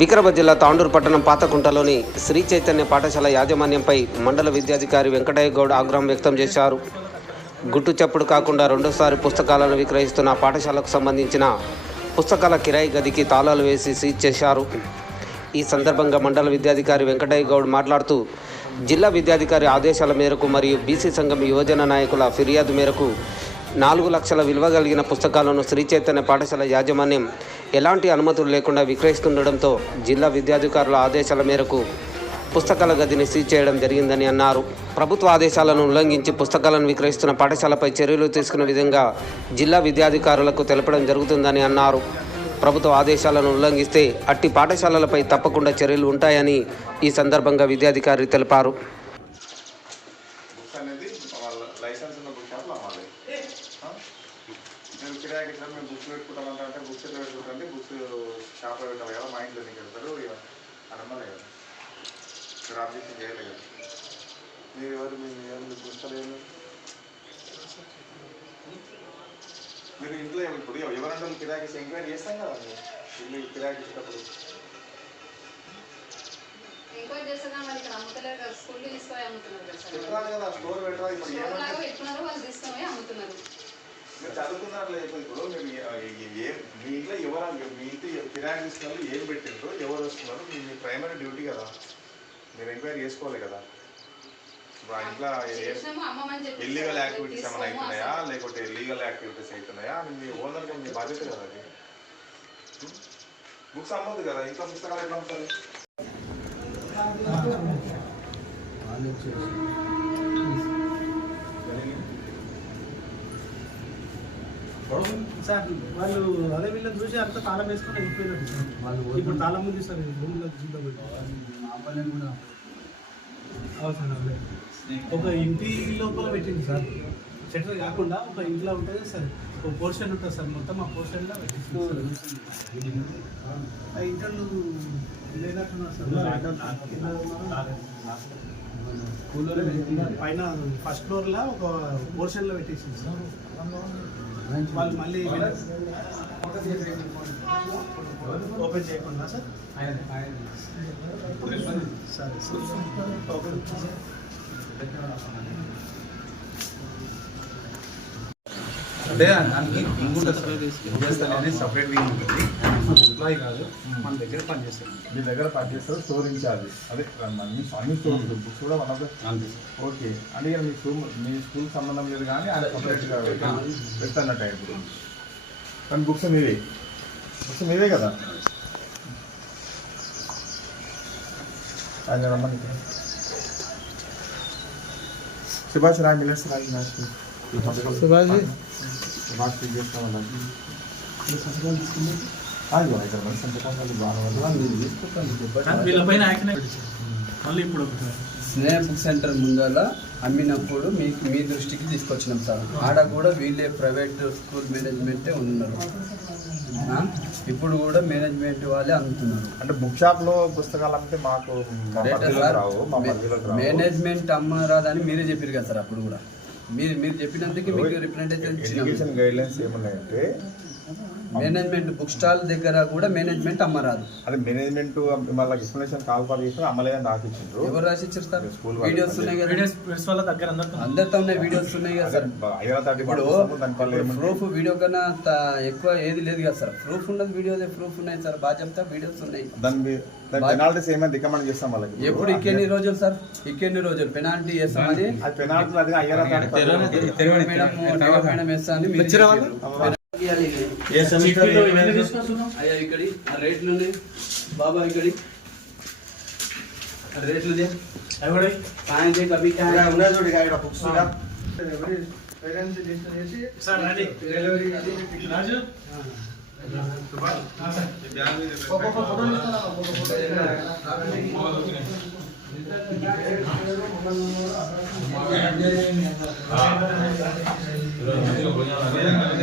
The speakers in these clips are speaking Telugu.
వికారాబాద్ జిల్లా తాండూరు పట్టణం పాతకుంటలోని శ్రీ చైతన్య పాఠశాల యాజమాన్యంపై మండల విద్యాధికారి వెంకటయ్య గౌడ్ ఆగ్రహం వ్యక్తం చేశారు. గుట్టు చప్పుడు కాకుండా రెండోసారి పుస్తకాలను విక్రయిస్తున్న పాఠశాలకు సంబంధించిన పుస్తకాల కిరాయి గదికి తాళాలు వేసి సీజ్ చేశారు. ఈ సందర్భంగా మండల విద్యాధికారి వెంకటయ్య గౌడ్ మాట్లాడుతూ జిల్లా విద్యాధికారి ఆదేశాల మేరకు మరియు బీసీ సంఘం యువజన నాయకుల ఫిర్యాదు మేరకు నాలుగు లక్షల విలువ కలిగిన పుస్తకాలను శ్రీ చైతన్య పాఠశాల యాజమాన్యం ఎలాంటి అనుమతులు లేకుండా విక్రయిస్తుండడంతో జిల్లా విద్యాధికారుల ఆదేశాల మేరకు పుస్తకాల గదిని సీజ్ చేయడం జరిగిందని అన్నారు. ప్రభుత్వ ఆదేశాలను ఉల్లంఘించి పుస్తకాలను విక్రయిస్తున్న పాఠశాలపై చర్యలు తీసుకున్న విధంగా జిల్లా విద్యాధికారులకు తెలపడం జరుగుతుందని అన్నారు. ప్రభుత్వ ఆదేశాలను ఉల్లంఘిస్తే అట్టి పాఠశాలలపై తప్పకుండా చర్యలు ఉంటాయని ఈ సందర్భంగా విద్యాధికారి తెలిపారు బుక్స్ అనేది వాళ్ళ లైసెన్స్ ఉన్న బుక్ షాప్లో అమ్మాలి ఆ? నేను కిరాయికి ఇట్లా మేము బుక్స్ పెట్టుకుంటామంటే అంటే బుక్స్ ఎట్లా పెట్టుకుంటే బుక్స్ షాప్లో పెట్టాలి కదా మా ఇంట్లో నీకు వెళ్తారు ఇక అని అమ్మలే కదా మీరు ఆబ్జెక్షన్ చేయలేదు కదా మీరు ఎవరు మీరు ఎవరు పుస్తకాలు మీరు ఇంట్లో ఇప్పుడు ఎవరంటే కిరాయికి ఎంక్వైరీ చేస్తాం కదా ఇల్లు కిరాయికి ఇచ్చేటప్పుడు. ఎంక్వైరీ చేస్తున్నా మరి ఇక్కడ అమ్ముతలేరు కదా స్కూల్ తీసుకొని అమ్ముతున్నారు కదా సార్. పెట్టరాదు కదా స్టోర్ పెట్టరాదు ఇప్పుడు స్టోర్ లాగా ఏమంటే పెట్టుకున్నారు వాళ్ళు తీసుకొని అమ్ముతున్నారు. మీరు చదువుకున్నారు లేదు ఇప్పుడు మీరు ఏ- ఏ- ఏ మీ ఇంట్లో ఎవరు మీ ఇంటి కిరాయి తీసుకున్నారు ఏం పెట్టిండ్రు ఎవరు వస్తున్నారు మీ ప్రైమరీ డ్యూటీ కదా. మీరు ఎంక్వైరీ చేసుకోవాలి కదా. ఆ ఇంట్లో ఇల్లీగల్ యాక్టివిటీస్ ఏమైనా అవుతున్నాయా. లేకపోతే లీగల్ యాక్టివిటీస్ అవుతున్నాయా అని మీ ఓనర్గా మీ బాధ్యత కదా అది. బుక్స్ అమ్మదు కదా? ఇంట్లో పుస్తకాలు ఎట్లా అమ్ముతారు? సార్ వాళ్ళు అదే వీళ్ళని చూసి అంత తాళం వేసుకొని వెళ్ళిపోయినారు సార్ ఇప్పుడు తాళం ఉంది సార్ రూమ్లో చూద్దాం అవసరం అదే ఒక ఇంటి లోపల పెట్టింది సార్. షట్టర్ కాకుండా ఒక ఇంట్లో ఉంటుంది సార్ ఒక పోర్షన్ ఉంటుంది సార్ మొత్తం ఆ పోర్షన్లో పెట్టింది. ఆ ఇంట్లో లేనట్టున్నారు సార్. పైన ఫస్ట్ ఫ్లోర్లో ఒక పోర్షన్లో పెట్టేసింది సార్. వాళ్ళు మళ్ళీ ఓపెన్ చేయకుండా సార్? సరే సార్. ఓపెన్ అంటే దానికి వింగ్ ఉంటుంది అనేది సపరేట్ వింగ్ ఉంటుంది. ఎంప్లాయీ కాదు మన దగ్గర పనిచేస్తాం మీ దగ్గర పనిచేస్తారు స్టోర్ ఇన్ఛార్జ్ అదే అన్ని అన్ని స్టోర్స్ బుక్స్ కూడా వన్ ఆఫ్ ఓకే అంటే మీ స్కూల్ మీ స్కూల్ సంబంధం లేదు కానీ ఆయన సపరేట్గా పెడతానట్టు ఇప్పుడు. కానీ బుక్స్ మీవే. బుక్స్ మీవే కదా. ఆయన రమ్మని సుభాష్ రాయ్ మిలర్స్ రాయ్ సుభాష్ సుభాష్ సంతకాలు బాగా వీళ్ళపైన మళ్ళీ ఇప్పుడు ఒకసారి స్నేహ బుక్ సెంటర్ ముందర అమ్మినప్పుడు మీ మీ దృష్టికి తీసుకొచ్చినాం సార్. ఆడ కూడా వీళ్ళే ప్రైవేట్ స్కూల్ మేనేజ్మెంటే ఉన్నారు? ఇప్పుడు కూడా మేనేజ్మెంట్ వాళ్ళే అమ్ముతున్నారు. అంటే బుక్ షాప్లో పుస్తకాలు అమ్మితే మాకు మేనేజ్మెంట్ అమ్మరాదని మీరే చెప్పారు కదా సార్ అప్పుడు కూడా. మీరు మీరు చెప్పినందుకు మీకు రిప్రజెంటేషన్ గైడ్ లైన్స్ ఏమున్నాయంటే మేనేజ్మెంట్ బుక్ స్టాల్ దగ్గర కూడా మేనేజ్మెంట్ అమ్మరాదు. అది మేనేజ్మెంట్ మళ్ళీ ఎక్స్ప్లెనేషన్ కాల్ ఫర్ చేసిన అమ్మలేదని ఇచ్చిండ్రు ఎవరు రాసి ఇచ్చారు సార్ స్కూల్ వీడియోస్ ఉన్నాయి కదా. వీడియోస్ ప్రెస్ వాళ్ళ దగ్గర అందరితో అందరితో ఉన్నాయి వీడియోస్ ఉన్నాయి కదా సార్. ఇప్పుడు ప్రూఫ్ వీడియో కన్నా అంత ఎక్కువ ఏది లేదు కదా సార్. ప్రూఫ్ ఉన్నది వీడియో ప్రూఫ్ ఉన్నాయి సార్. బాగా చెప్తా వీడియోస్ ఉన్నాయి. దాని పెనాల్టీస్ ఏమైనా రికమెండ్ చేస్తాం వాళ్ళకి ఎప్పుడు ఇక్కెన్ని రోజులు సార్? ఇక్కెన్ని రోజులు? పెనాల్టీ వేస్తామని అది. పెనాల్టీ మేడం వేస్తా అని మీరు చెప్పారు. చీటీలో ఎన్ని తీసుకొస్తున్నావు అయ్యా ఇక్కడి ఆ రేట్లు ఉన్నాయి బాబా ఇక్కడి ఆ రేట్లు దే ఎవడి కాయంతే కవి సార్ రాజీ రాజు ఆ, సార్. బ్యాలెన్స్ సార్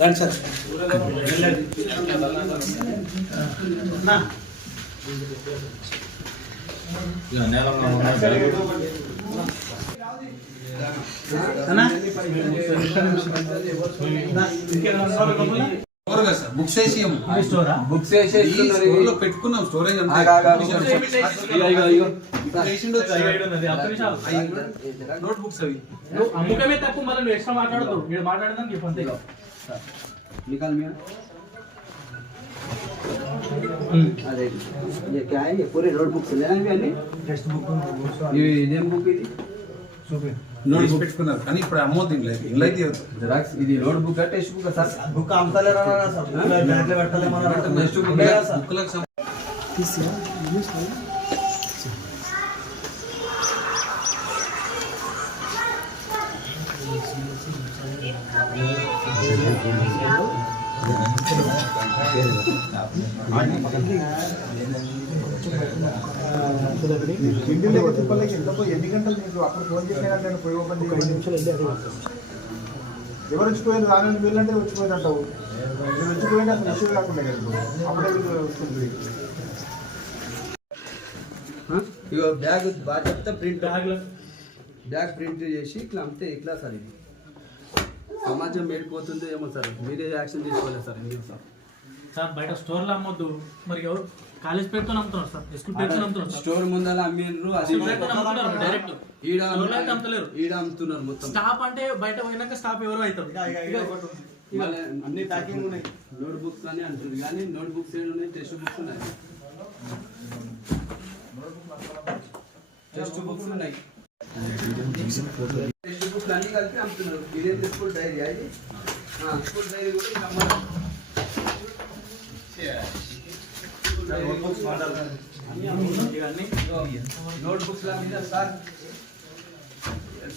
రండి సార్ వెళ్ళండి. అన్నా. స్టోర్ కదా సార్ బుక్స్ వేసి ఇయ్యము. బుక్స్ ఈ వేసేస్తున్నారు స్టోర్ లో పెట్టుకున్నాం స్టోరేజ్ అంతే ఆగు, ఆగు, ఆగు. ఇగో, ఇగో, ఇగో. ఇప్పుడు వేసిండు సార్. నోట్ బుక్స్ అవి నువ్వు అమ్ముకమే తక్కువ మళ్ళీ నువ్వు ఎక్స్ట్రా మాట్లాడదు మీరు మాట్లాడదాం చెప్పు అంతే निकाल मियाँ అదే ये क्या है ये पूरे नोट बुक्स लेना भी अभी टेक्स्ट बुक ये इदेం బుక్ ఇది నోట్స్ పెట్టుకున్నారు కానీ ఇప్పుడు అమ్మో తినలేదు ఇంట్లో అయితే జెరాక్స్ ఇది note book text book sir? Book అమ్ముతలేరా sir? బ్యాగ్లో పెట్టలేమన్నా నెక్స్ట్ బుక్లకు సం- ఇంటిలోకి తిప్పలకి ఎన్ని గంటలు ఫోన్ పోయి ఓపెన్ ఎవరు వచ్చిపోయారు రాని వీళ్ళంటే వచ్చిపోయింది అంటావు మీరు వచ్చిపోయింది అసలు ఇష్యూ కాకుండా కదా ఇప్పుడు. అప్పుడే వీళ్ళు వస్తుంది ఇగో బ్యాగ్ బాగా చెప్తే ప్రింట్. బ్యాగ్ ప్రింట్ చేసి ఇట్లా అమ్మితే ఇట్లా సార్ ఇది. సమాజం మేడిపోతుందో ఏమో సార్ మీరే యాక్షన్ తీసుకోలేదు సార్ ఎందుకు సార్? సార్ బయట స్టోర్లో అమ్మొద్దు. మరి ఎవరు కాలేజ్ పేరుతో అమ్ముతున్నారు సార్? స్కూల్ పేరుతో అమ్ముతున్నారు సార్? స్టోర్ ముందర అమ్మిండ్రు అది డైరెక్ట్. ఈడ అమ్ముతలేరు ఈడ అమ్ముతున్నారు మొత్తం. స్టాప్ అంటే బయట పోయినాక స్టాప్ ఎవరో అవుతారు? అన్ని ప్యాకింగ్ ఉన్నాయి. నోట్ బుక్స్ అని అంటుంది కానీ నోట్ బుక్స్ ఏమి ఉన్నాయి? టెక్స్ట్ బుక్స్ ఉన్నాయి. టెక్స్ట్ బుక్స్ ఉన్నాయి. టెక్స్ట్ బుక్స్ అన్ని కలిపి అమ్ముతున్నారు. ఇదేంటి స్కూల్ డైరీ అది? ఆ, స్కూల్ డైరీ కూడా ఇవన్నీ మీద సార్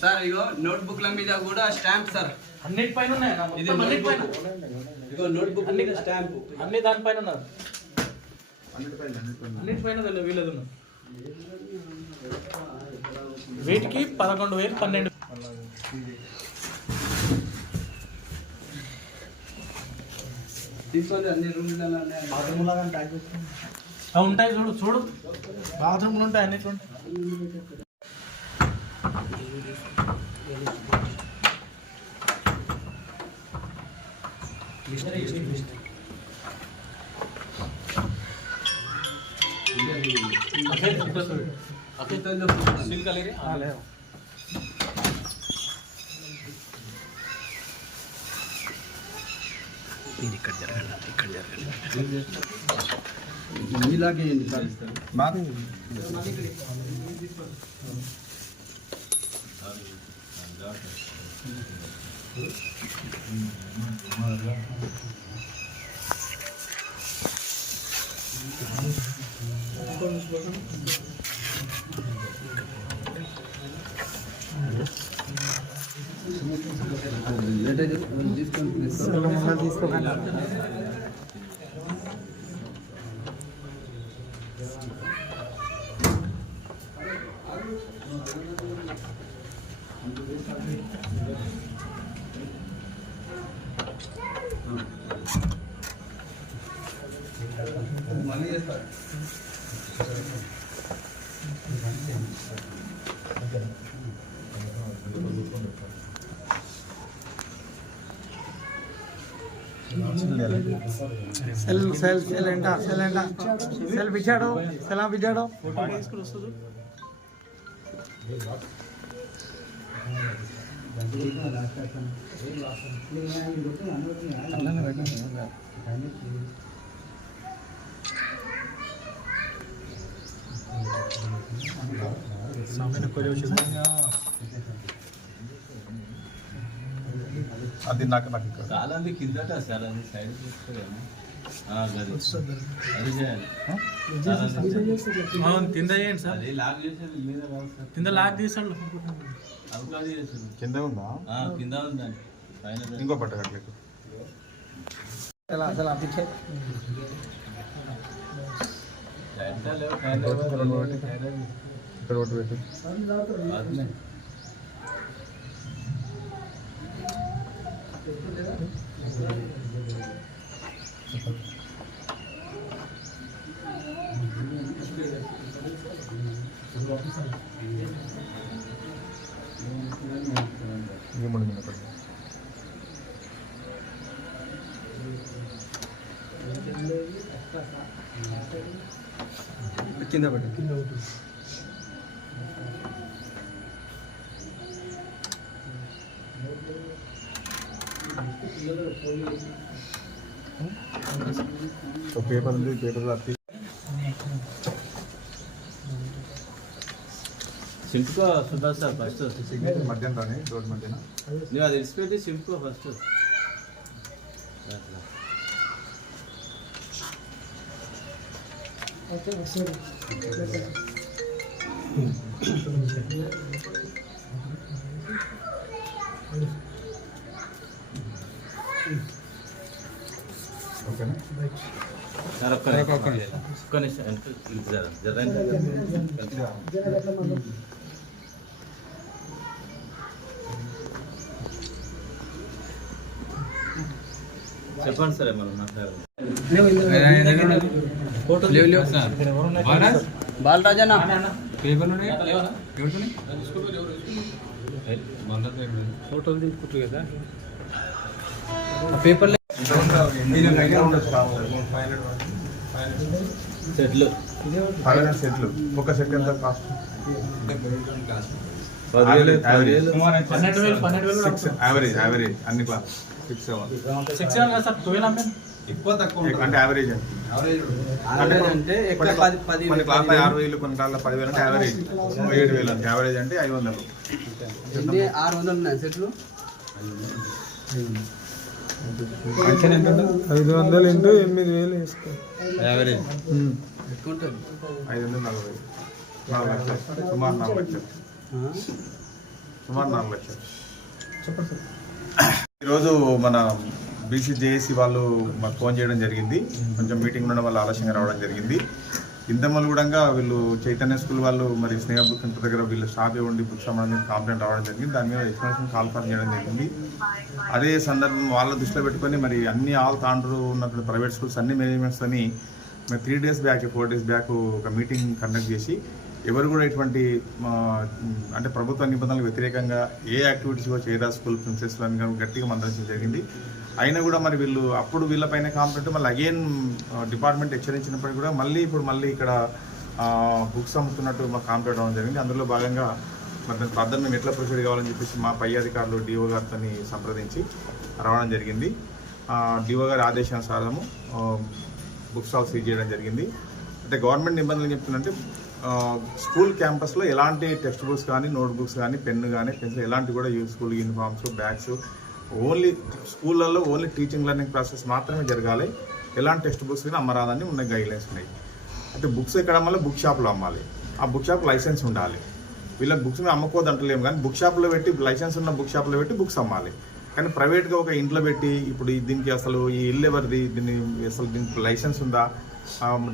సార్ ఇగో నోట్బుక్ల మీద కూడా స్టాంప్ సార్ అన్నిటిపైన ఉన్నాయి ఇది అన్నిటిపైన ఇగో నోట్బుక్ మీద స్టాంప్. అన్ని దానిపైన ఉన్నారు అన్నిటిపైన వీళ్ళది ఉన్నారు వీటికి పదకొండు వేలు పన్నెండు తీసుకొని అన్ని రూమ్లలో ఉన్నాయి. బాత్రూమ్లో కానీ ట్యాగ్ చేస్తాం అవి ఉంటాయి చూడు చూడు బాత్రూమ్లు ఉంటాయి అన్నిట్లు ఉంటాయి ఇలాగే ఏంటి సార్ లెటర్ తీసుకొని తీసుకోండి మళ్ళీ చేస్తారు సెల్ సెల్ సెల్ ఎంట సెల్ ఎంట సెల్ పిచ్చాడు సెల్ పిచ్చాడు అది నాకు నాకు ఇక్కడ కిందట సార్ అది సైడ్ చూసుకోలేము కింద చేయండి సార్. కాదు లాక్ తీసాడు. కింద ఉందా? ఆ, కింద ఉందండి. ఇంకో పట్ట కట్టలేదు సెల్ సెల్ పిచ్చే సైడ్గా లేవు, పైన లేవు, సైడ్గా ఇక్కడ ఒకటి పెట్టు. బాత్రూమ్. కింద పడి కింద Thank you. పేపర్ ఉంది పేపర్ రాత్రి సింపుల్గా సుధా సార్ ఫస్ట్. సిగ్నేచర్ మధ్యాహ్నం రాని రోడ్ మధ్యన నువ్వు అది ఇడిచిపెట్టి సింపుల్గా ఫస్ట్. ఓకేనా చెప్పండి సరే మనం మాట్లాడాలి బాలరాజనా ఫోటోలు తీసుకుంటారు కదా పేపర్ దీని దగ్గర ఉండొచ్చు సెట్లు. సెట్లు. ఒక సెట్ ఎంత కాస్ట్ పదివేలు పదివేలు. పన్నెండు వేలు పన్నెండు వేలు సిక్స్ యావరేజ్ యావరేజ్ అన్ని క్లాస్ సిక్స్ సెవెన్ సిక్స్ కదా సార్? ట్వెల్వ్ అమ్మాయి ఎక్కువ తక్కువ అంటే యావరేజ్ అంటే కొన్ని క్లాస్ ఆరు వేలు కొన్ని క్లాస్ పదివేలు అంటే యావరేజ్ ఏడు వేలు అంటే యావరేజ్ అంటే ఐదు వందలు. ఎన్ని? ఆరు వందలు ఉన్నాయి సెట్లు? ఐదు వందలు ఇంటూ ఎనిమిది వేలు వేసుకో యావరేజ్ ఐదు వందల నలభై నాలుగు లక్షలు సుమారు నాలుగు లక్షలు ఆ? సుమారు నాలుగు లక్షలు ఈరోజు మన బీసీ జేఏసీ వాళ్ళు మాకు ఫోన్ చేయడం జరిగింది కొంచెం మీటింగ్ ఉండడం వల్ల ఆలస్యంగా రావడం జరిగింది ఇంతమల్ కూడా వీళ్ళు చైతన్య స్కూల్ వాళ్ళు మరి స్నేహ బుక్ సెంటర్ దగ్గర వీళ్ళు స్టాప్ ఉండి బుక్స్ అమ్మడం కంప్లైంట్ రావడం జరిగింది. దాని మీద ఎక్స్ప్లెనేషన్ కాల్ ఫార్ చేయడం జరిగింది. అదే సందర్భం వాళ్ళ దృష్టిలో పెట్టుకొని మరి అన్ని ఆల్ తాండ్రు ఉన్నటువంటి ప్రైవేట్ స్కూల్స్ అన్ని మేనేజ్మెంట్స్ అని మేము three days back four days back ఒక మీటింగ్ కండక్ట్ చేసి ఎవరు కూడా ఇటువంటి అంటే ప్రభుత్వ నిబంధనలకు వ్యతిరేకంగా ఏ యాక్టివిటీస్ కూడా చేయరా స్కూల్ ప్రిన్సెస్ అని గట్టిగా మందరించడం జరిగింది. అయినా కూడా మరి వీళ్ళు అప్పుడు వీళ్ళపైన కాంప్లైంట్ మళ్ళీ అగైన్ డిపార్ట్మెంట్ హెచ్చరించినప్పటికీ కూడా మళ్ళీ ఇప్పుడు మళ్ళీ ఇక్కడ బుక్స్ అమ్ముతున్నట్టు మాకు కాంప్లైంట్ అవ్వడం జరిగింది. అందులో భాగంగా మరి దాని ఫర్దర్ మేము ఎట్లా ప్రొసీడ్ కావాలని చెప్పేసి మా పై అధికారులు డిఓ గారితో సంప్రదించి రావడం జరిగింది. డిఓ గారి ఆదేశానుసారము బుక్ స్టాల్ సీజ్ చేయడం జరిగింది. అంటే గవర్నమెంట్ నిబంధనలు చెప్తుందంటే స్కూల్ క్యాంపస్లో ఎలాంటి టెక్స్ట్ బుక్స్ కానీ నోట్ బుక్స్ కానీ పెన్ను కానీ పెన్సిల్ ఎలాంటి కూడా use school uniforms bags only స్కూళ్ళల్లో ఓన్లీ టీచింగ్ లెర్నింగ్ ప్రాసెస్ మాత్రమే జరగాలి. ఎలాంటి టెక్స్ట్ బుక్స్ కానీ అమ్మరాదని ఉన్న గైడ్లైన్స్ ఉన్నాయి. అయితే బుక్స్ ఎక్కడ అమ్మాలి బుక్ షాప్లో అమ్మాలి. ఆ బుక్ షాప్ లైసెన్స్ ఉండాలి. వీళ్ళకి బుక్స్ మేము అమ్మకూడదు అంటలేము కానీ బుక్ షాప్లో పెట్టి లైసెన్స్ ఉన్న బుక్ షాప్లో పెట్టి బుక్స్ అమ్మాలి. కానీ ప్రైవేట్గా ఒక ఇంట్లో పెట్టి ఇప్పుడు దీనికి అసలు ఈ ఇల్లు ఎవరిది? దీన్ని అసలు దీనికి లైసెన్స్ ఉందా?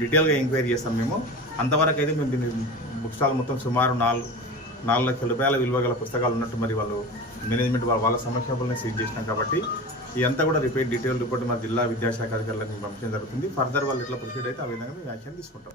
డీటెయిల్గా ఎంక్వైరీ చేస్తాం మేము. అంతవరకు అయితే మేము దీన్ని బుక్ స్టాల్ మొత్తం సుమారు నాలుగు నాలుగు లక్షల రూపాయల విలువ గల పుస్తకాలు ఉన్నట్టు మరి వాళ్ళు మేనేజ్మెంట్ వాళ్ళ వాళ్ళ సమక్షంలోనే సీజ్ చేసినాం కాబట్టి ఇదంతా కూడా రిపేర్ డీటెయిల్ రిపోర్ట్ మా జిల్లా విద్యాశాఖ అధికారులకు పంపించడం జరుగుతుంది. ఫర్దర్ వాళ్ళు ఇట్లా ప్రొసీడ్ అయితే ఆ విధంగా మేము యాక్షన్ తీసుకుంటాం.